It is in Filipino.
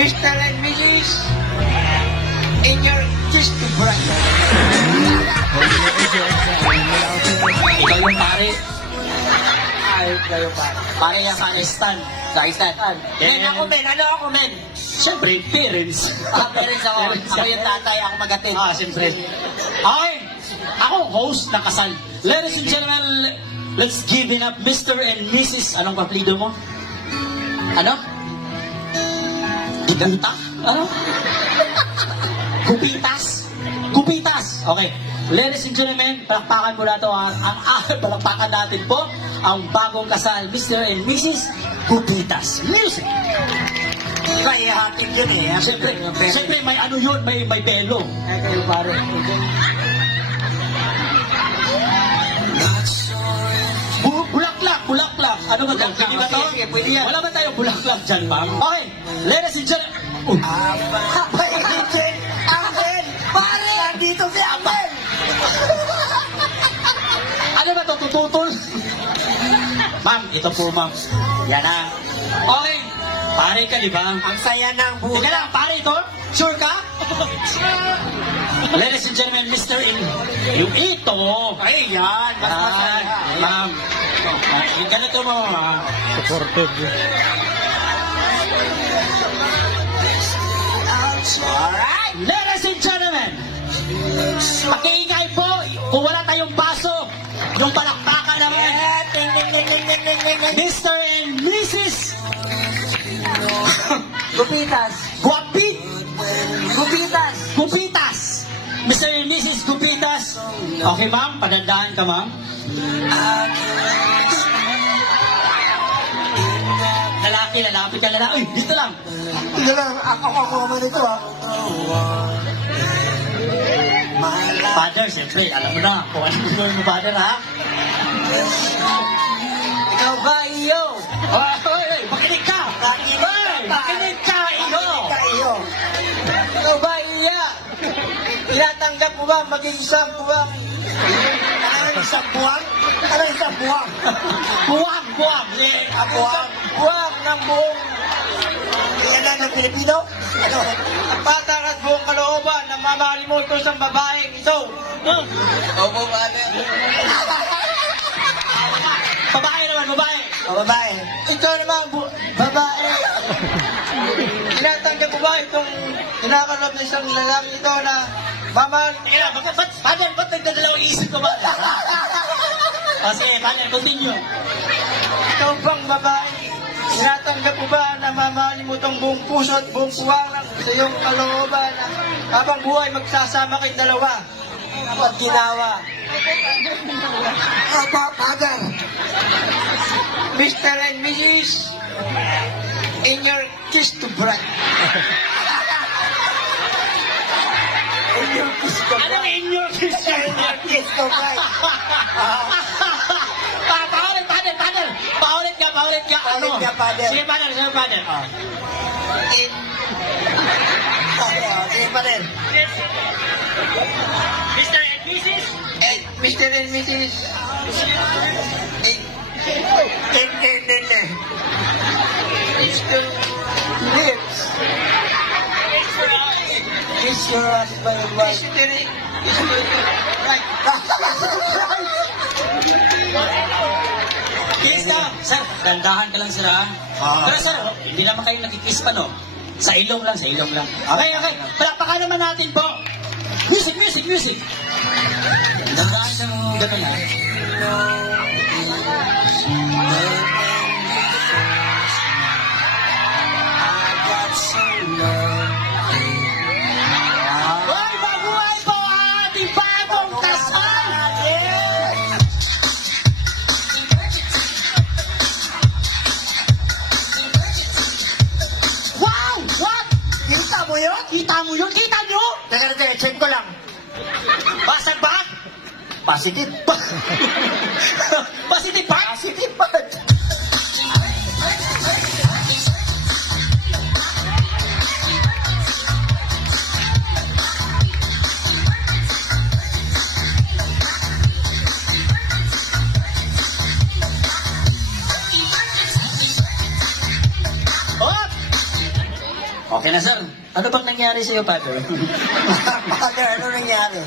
Mr. and Mrs. in your kiss to bride. Ikaw yung pare. Ayos kayo pa. Pare yan sa stand. Sa stand. Men, ako men. Ano ako men? Siyempre, parents. Parents ako. Ako yung tatay. Ako magatid. Siyempre. Okay. Ako, host ng kasal. Ladies and gentlemen, let's give it up Mr. and Mrs. Anong paplido mo? Ano? Giganta? Ano? Gupitas? Gupitas! Okay. Ladies and gentlemen, palakpakan mo na ito palakpakan natin po ang bagong kasal, Mr. and Mrs. Gupitas. Music! Iba, ihatid yun eh. Siyempre, may ano yun, may belo. Ay kayo pare. Bulaklak. Ano ba ito? Bulaklak. Pwede ba ito? Sige, pwede yan. Wala ba tayong bulaklak dyan, ma'am? Okay, ladies and gentlemen. Uy, Abel! Pare! Nandito si Abel! ano ba ito? Tututol? Ma'am, ito po, ma'am. Yan na. Okay, pare ka, di ba? Ang saya ng buhay. Teka lang, pare ito? Sure ka? Ladies and gentlemen, Mr. Yung ito. Ay, yan. Mas masaya. Ma'am. Ganito mo, ma'am. Supportive. Alright, ladies and gentlemen, pakiingay po kung wala tayong baso, yung palakpakan naman, Ting, ting, ting, ting, ting, ting, ting, ting. Mr. and Mrs. Gupitas. Gupitas. Gupitas. Mr. and Mrs. Gupitas. Okay, ma'am, padandaan ka, ma'am. Lalapit ka lalaki. Uy, dito lang. Tignan lang, ako naman ito ah. Father, siyempre, alam mo na kung ano gusto mo, father, ha? Ikaw ba, iyo? Oy, makinig ka! Makinig ka, iyo! Ikaw ba, iya? Tinatanggap mo ba maging isang buwang? Ano isang buwang? Ano isang buwang? Buwag! Buwang ng buong ilan ng Pilipino? Ano? Ang patang at buong kalooban na mamahali mo ito sa babaeng ito. Opo, mali. Babae naman, babae! Babae. Ikaw naman, babae. Tinatanggap mo ba itong kinakalap na isang lalaki ito na mamahali? Teka lang, ba't nagdadalawang isip ko ba? Sige, father, continue. Ikaw bang babae? Tinatanggap mo ba na mamahalin mo itong buong puso at buong puwang sa iyong kalooban na habang buhay magsasama kayong dalawa? At ginawa. Apa, father? Mr. and Mrs. in your kiss to bride. In your kiss to Ano bride. in your kiss? In your kiss to bride. Paulit ka. Paulit ka, father. Sige, father. In... Sige pa rin. Mr. and Mrs. Mr. and Mrs. Mr. Lips. Kiss your husband and wife. Right. Kiss ka. Sir, gandahan ka lang sila. Pero sir, hindi naman kayo nagkikiss pa, no? Sa ilong lang. Okay. Palakpakan naman natin po. Music. Gandahan ka ganun, ha? Hoy, mabuhay po ang ating bagong kasal! Wow! What? Kita mo yun? Kita mo yun? Kita nyo? Teka, check ko lang. Basag ba? Positive. Positive part? Positive part. Okay na, sir. Ano bang nangyari sa'yo, Father? Father, ano nangyari?